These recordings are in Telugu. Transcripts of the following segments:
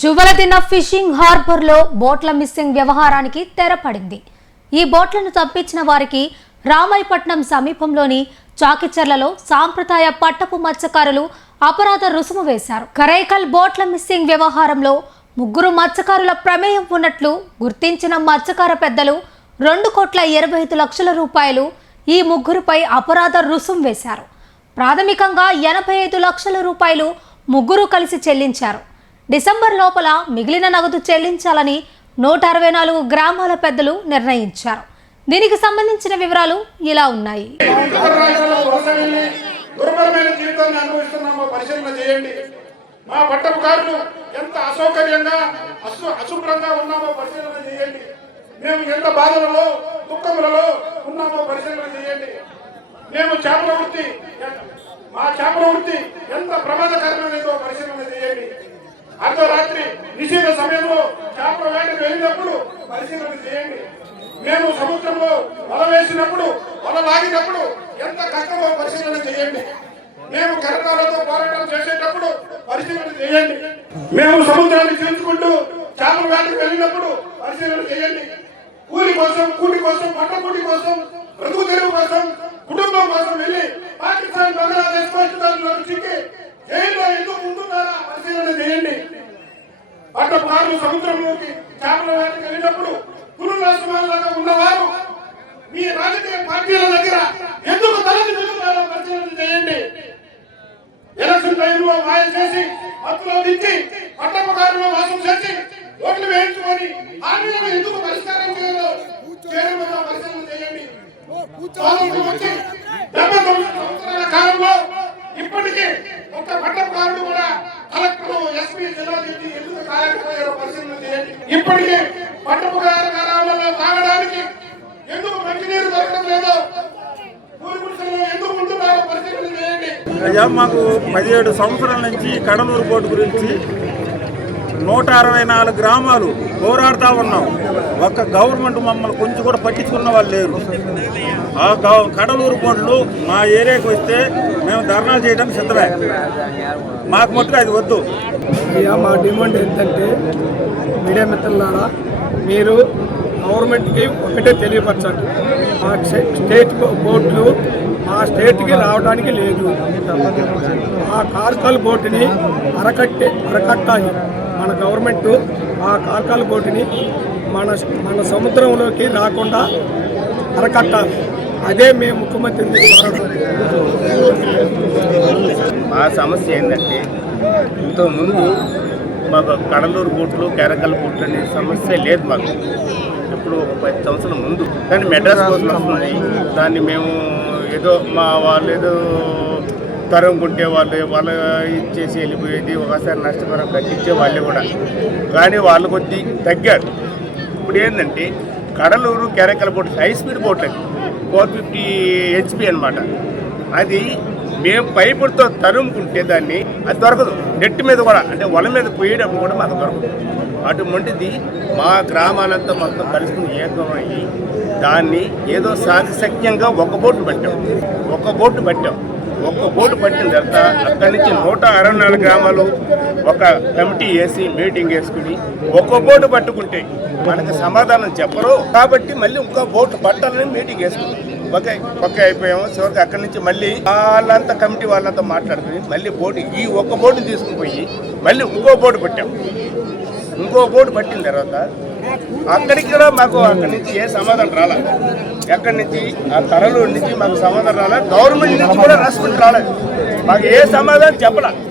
జువలదిన ఫిషింగ్ హార్బర్ లో బోట్ల మిస్సింగ్ వ్యవహారానికి తెరపడింది. ఈ బోట్లను తప్పించిన వారికి రామాయపట్నం సమీపంలోని చాకిచర్లలో సాంప్రదాయ పట్టపు మత్స్యకారులు అపరాధ రుసుము వేశారు. కరైకల్ బోట్ల మిస్సింగ్ వ్యవహారంలో 3 మత్స్యకారుల ప్రమేయం ఉన్నట్లు గుర్తించిన మత్స్యకార పెద్దలు 2,25,00,000 రూపాయలు ఈ 3పై అపరాధ రుసుం వేశారు. ప్రాథమికంగా 85 లక్షల రూపాయలు 3 కలిసి చెల్లించారు. డిసెంబర్ లోపల మిగిలిన నగదు చెల్లించాలని 164 గ్రామాల పెద్దలు నిర్ణయించారు. దీనికి సంబంధించిన వివరాలు ఇలా ఉన్నాయి. మా పట్టపుకారులు ఎంత అసౌకర్యంగా అశుభ్రంగా ఉన్నామో పరిశీలన చేయండి. మేము ఎంత బాధలలో దుఃఖములలో ఉన్నామో పరిశీలన చేయండి. మేము మా చేపల వృత్తి ఎంత ప్రమాదకరమైనదో పరిశీలన చేయండి. అర్ధరాత్రి నిషేధ సమయంలో చేపల వేటకు వెళ్ళినప్పుడు పరిశీలన చేయండి. మేము సముద్రంలో వల వేసినప్పుడు వల లాగినప్పుడు ఎంత కష్టమో పరిశీలన చేయండి. మేము కరకాలతో పోరాటం చేసేటప్పుడు పరిశీలన చేయండి. మేము సముద్రాన్ని చీల్చుకుంటూ చేపల వేటకు వెళ్ళినప్పుడు పరిశీలన చేయండి. కూలి కోసం, కూటి కోసం, పంట కూటి కోసం, బ్రతుకు తెరువు కోసం, కుటుంబం కోసం వెళ్ళి పాకిస్తాన్, బంగ్లాదేశ్ పాకిస్తాన్లకు చిక్కి జైల్లో ఎందుకు ఉంటున్నారా పరిశీలన చేయండి. పట్టపుకారులు సముద్రంలోకి చేపల వేటకు వెళ్ళినప్పుడు పులుల సమానంగా ఉన్నవారు మీ రాజకీయ పార్టీల దగ్గర ఎందుకు తలది వెళ్తున్నారో పరిశీలన చేయండి. ఎలక్షన్ టైంలో మాయ చేసి మత్తులో దించి పట్టపుకారులో వాసం చేసి ఓట్లు వేయించుకొని హామీలను ఎందుకు పరిష్కారం చేయాలో పరిశీలన చేయండి. 79 సంవత్సరాల కాలంలో ఇప్పటికీ ఒక్క పట్టపుకారుడు కూడా కలెక్టర్, ఎస్పీ, జిల్లాధికారి ఎందుకు కాలేకపోయారో పరిశీలన చేయండి. ఇప్పటికీ పట్టపుకారు గ్రామాలలో తాగడానికి ఎందుకు మంచినీరు దొరకడం లేదో, ఎందుకు ఉంటున్నారో పరిశీలన చేయండి. అయ్యా, మాకు 17 సంవత్సరాల నుంచి కడలూరు పోర్టు గురించి 164 గ్రామాలు పోరాడుతూ ఉన్నాం. ఒక్క గవర్నమెంట్ మమ్మల్ని కొంచెం కూడా పట్టించుకున్న వాళ్ళు లేరు. ఆ కడలూరు పోర్టులు మా ఏరియాకి వస్తే మేము ధర్నాలు చేయడానికి సిద్ధమే. మాకు మట్టుకు అది వద్దు. అయ్యా, మా డిమాండ్ ఏంటంటే మీడియా మిత్రులారా, మీరు గవర్నమెంట్కి ఒకటే తెలియపరచండి. మా స్టేట్ బోట్లు మా స్టేట్కి రావడానికి లేదు. ఆ కార్కాల్ బోటుని అరకట్టాలి. మన గవర్నమెంట్ ఆ కార్కాల్ బోటుని మన సముద్రంలోకి రాకుండా అరకట్టాలి. అదే మేము ముఖ్యమంత్రిని మా సమస్య ఏంటంటే, ఇంతకుముందు మాకు కడలూరు బోట్లు, కేరకల్ బోట్లు అనే సమస్య లేదు మాకు. ఇప్పుడు ఒక 10 సంవత్సరాల ముందు కానీ మెడ్రాస్ బోట్లు వస్తున్నాయి. దాన్ని మేము ఏదో మా వాళ్ళు ఏదో తరంకుంటే వాళ్ళు ఇచ్చేసి వెళ్ళిపోయేది. ఒకసారి నష్టపరం కట్టించే వాళ్ళే కూడా, కానీ వాళ్ళు కొద్ది తగ్గారు. ఇప్పుడు ఏంటంటే Cuddalore Karaikal boat high speed boat అది 450 HP అనమాట. అది మేము పైపులతో తరుముకుంటే దాన్ని అది దొరకదు. నెట్ మీద కూడా, అంటే వల మీద పోయేటప్పుడు కూడా మాకు దొరకదు. అటువంటిది మా గ్రామాలంతా మొత్తం కలుసుకుని ఏకమయ్యి దాన్ని ఏదో సాధిశక్యంగా ఒక బోటు పట్టాం. ఒక్క బోటు పట్టిన తర్వాత అక్కడి నుంచి 164 గ్రామాలు ఒక కమిటీ వేసి మీటింగ్ వేసుకుని ఒక్క బోటు పట్టుకుంటే మనకు సమాధానం చెప్పరు. కాబట్టి మళ్ళీ ఇంకో బోటు పట్టాలని మీటింగ్ వేసుకుని పక్క అయిపోయాము. చివరికి అక్కడి నుంచి మళ్ళీ వాళ్ళంతా కమిటీ వాళ్ళంతా మాట్లాడుకుని మళ్ళీ ఈ ఒక్క బోటుని తీసుకుని పోయి మళ్ళీ ఇంకో బోటు పట్టాం. ఇంకో బోటు పట్టిన తర్వాత అక్కడికి కూడా మాకు అక్కడి నుంచి ఏ సమాధానం రాలే. ఎక్కడి నుంచి ఆ కడలూరు నుంచి మాకు సమాధానం రాలే. గవర్నమెంట్ నుంచి కూడా రెస్పాన్స్ రాలేదు. మాకు ఏ సమాధానం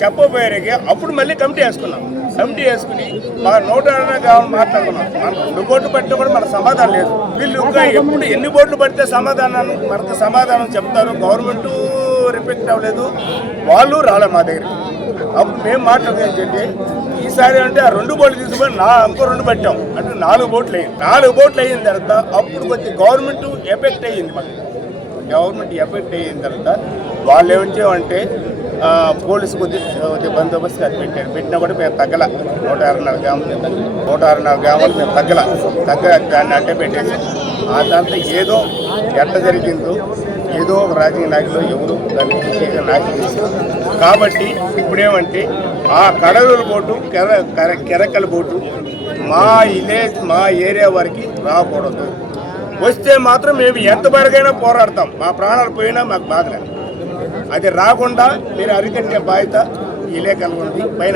చెప్పబోయారు. అప్పుడు మళ్ళీ కమిటీ వేసుకున్నాం. కమిటీ వేసుకుని మా 160 గ్రామాలు మాట్లాడుకున్నాం. మన 2 బోట్లు పట్టినా కూడా మనకు సమాధానం లేదు. వీళ్ళు ఇంకా ఎప్పుడు ఎన్ని బోట్లు పడితే మనకు సమాధానం చెప్తారు. గవర్నమెంట్ రిఫెక్ట్ అవ్వలేదు, వాళ్ళు రాలే మా దగ్గరికి. అప్పుడు మేము మాట్లాడేది ఈసారి అంటే ఆ 2 బోట్లు తీసుకొని ఇంకో 2 పట్టాం. అంటే 4 బోట్లు అయ్యింది. 4 బోట్లు అయిన తర్వాత అప్పుడు కొద్ది గవర్నమెంట్ ఎఫెక్ట్ అయ్యింది. మాకు గవర్నమెంట్ ఎఫెక్ట్ అయిన తర్వాత వాళ్ళు ఏమంటే పోలీసు కొద్ది బందోబస్తు అది పెట్టినా కూడా మేము తగ్గల. 164 గ్రామాలు మేము తగ్గల దాన్ని అట్టే పెట్టేసి ఆ దాంట్లో ఏదో ఎట్లా జరిగిందో ఏదో ఒక రాజకీయ నాయకులు ఎవరు దాన్ని విషయంగా నాయకులు కాబట్టి ఇప్పుడేమంటే ఆ కడలూరు బోటు కెరకల బోటు మా ఏరియా వరకు రాకూడదు. వస్తే మాత్రం మేము ఎంతవరకైనా పోరాడతాం, మా ప్రాణాలు పోయినా మాకు బాధలేదు. అది రాకుండా మీరు అరికట్టే బాధ్యత ఇలే కలుగుంది పైన